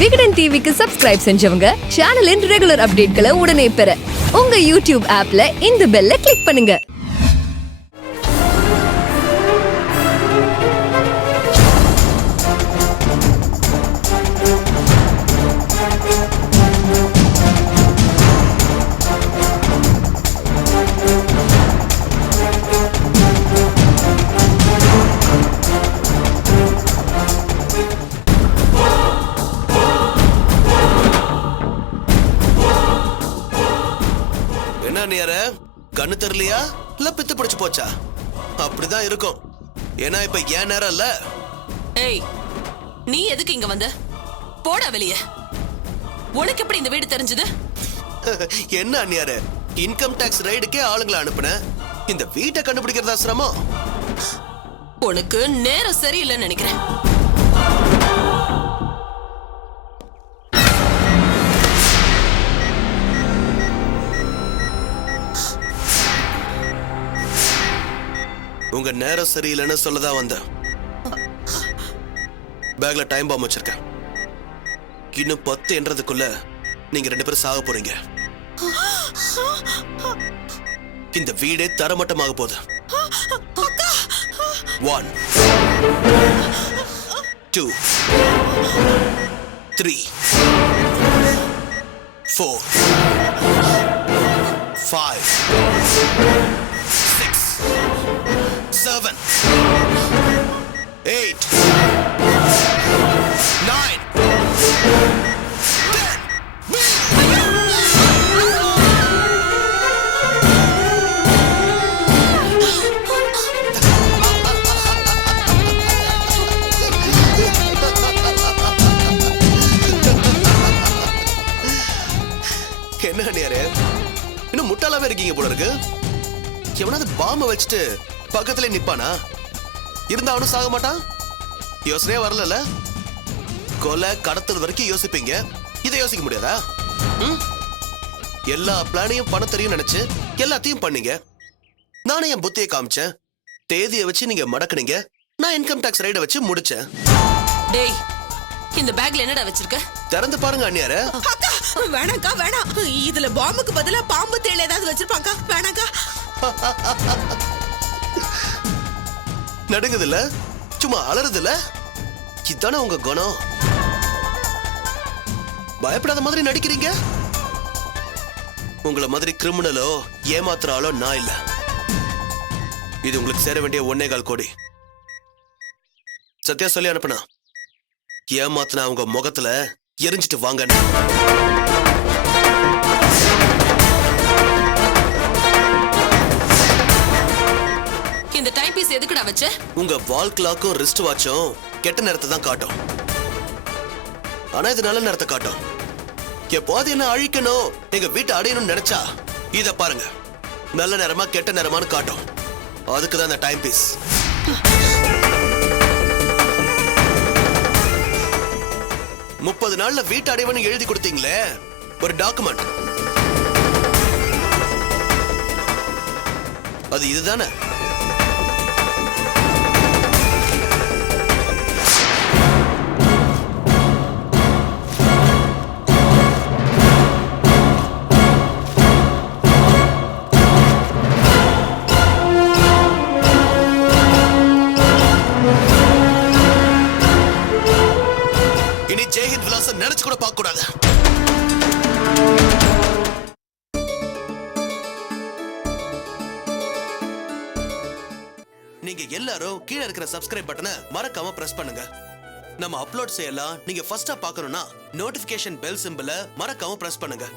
விகடன் டிவிக்கு சப்ஸ்கிரைப் செஞ்சவங்க சேனலின் ரெகுலர் அப்டேட்களை உடனே பெற உங்க யூடியூப் ஆப்ல இந்த பெல்ல கிளிக் பண்ணுங்க. கண்ணு தெரியலையா இல்ல பித்து பிடிச்சு போச்சா? அப்படிதான் இருக்கும். ஏன்னா இப்ப ஏன் நேரம் இல்ல. ஏய், நீ எதுக்கு இங்க வந்த? போடா வெளிய. உனக்கு எப்படி இந்த வீடு தெரிஞ்சது? என்ன அண்ணியாரு, இன்கம் டாக்ஸ் ரைடுக்கே ஆளுங்களை அனுப்புன, இந்த வீட்டை கண்டுபிடிக்கிறதா சிரமம்? உனக்கு நேரம் சரியில்லைன்னு நினைக்கிறேன். உங்க நேரம் சரியில்லைன்னு சொல்லதான் வந்தேன். பேக்ல டைம் பாம் வச்சிருக்கேன். இன்னும் 10 என்றதுக்குள்ள நீங்க 2 பேரும் சாக போறீங்க. இந்த வீடே தரமட்டமாக போகுது. 1 2 3 4 5 6 7 8 9 என்ன அண்ணியாரே, இன்னும் முட்டாளாவே இருக்கீங்க போல இருக்கு. எவனாவது பாம்பை வச்சுட்டு பக்கத்துல நிப்பானா? இருந்தா அவனும் சாக மாட்டான். யோசனையே வரல. கொலை கடத்தல் வரைக்கும் யோசிப்பீங்க, இதை யோசிக்க முடியாதா? எல்லா பிளானையும் பணம் தெரியும் நினைச்சு எல்லாத்தையும் பண்ணீங்க. நானே என் புத்தியை காமிச்சேன். தேதியை வச்சு நீங்க மடக்குனீங்க, நான் இன்கம் டாக்ஸ் ரைட வச்சு முடிச்சேன். டேய், இந்த பேக்ல என்னடா வச்சிருக்க? திறந்து பாருங்க அண்ணியார. அக்கா வேணாக்கா, வேணாம். இதுல பாம்புக்கு பதிலா பாம்பு தேள் ஏதாவது வச்சிருப்பாங்க. வேணாக்கா. நடுங்குதுல, சும்மா அலறுதுல. இதானே உங்க குணம். பயப்படாத மாதிரி நடிக்கிறீங்க. உங்களை மாதிரி கிரிமினலோ ஏமாத்துறாலோ நான் இல்ல. இது உங்களுக்கு சேர வேண்டிய 1.25 கோடி. சத்யா சொல்லி அனுப்புனா, ஏமாத்துனா உங்க முகத்துல எரிஞ்சிட்டு வாங்க. இந்த டைம் பீஸ் எதுக்குடா வச்ச? உங்க வால் கிளாக்கும் ரிஸ்ட் வாட்சும் கெட்ட நேரத்தை தான் காட்டும். ஆனா இது நல்ல நேரத்தை காட்டும். எப்போது என்ன அழிக்கணும், எங்க வீட்டை அடையணும்னு நினைச்சா இத பாருங்க, நல்ல நேரமா கெட்ட நேரமானு காட்டும். அதுக்குதான் இந்த டைம் பீஸ். முப்பது நாள்ல வீட்டு அடைவன்னு எழுதி கொடுத்தீங்களே, ஒரு டாக்குமெண்ட். அது இதுதானே? இனி ஜெயஹிந்த் விலாசம் நினைச்சு கூட பார்க்க கூடாது. நீங்க எல்லாரும் கீழே இருக்கிற சப்ஸ்கிரைப் பட்டனை மறக்காம பிரஸ் பண்ணுங்க. நம்ம அப்லோட் செய்யலாம் நீங்க ஃபர்ஸ்டா பார்க்கணும்னா நோட்டிபிகேஷன் பெல் சிம்பலை மறக்காம பிரஸ் பண்ணுங்க.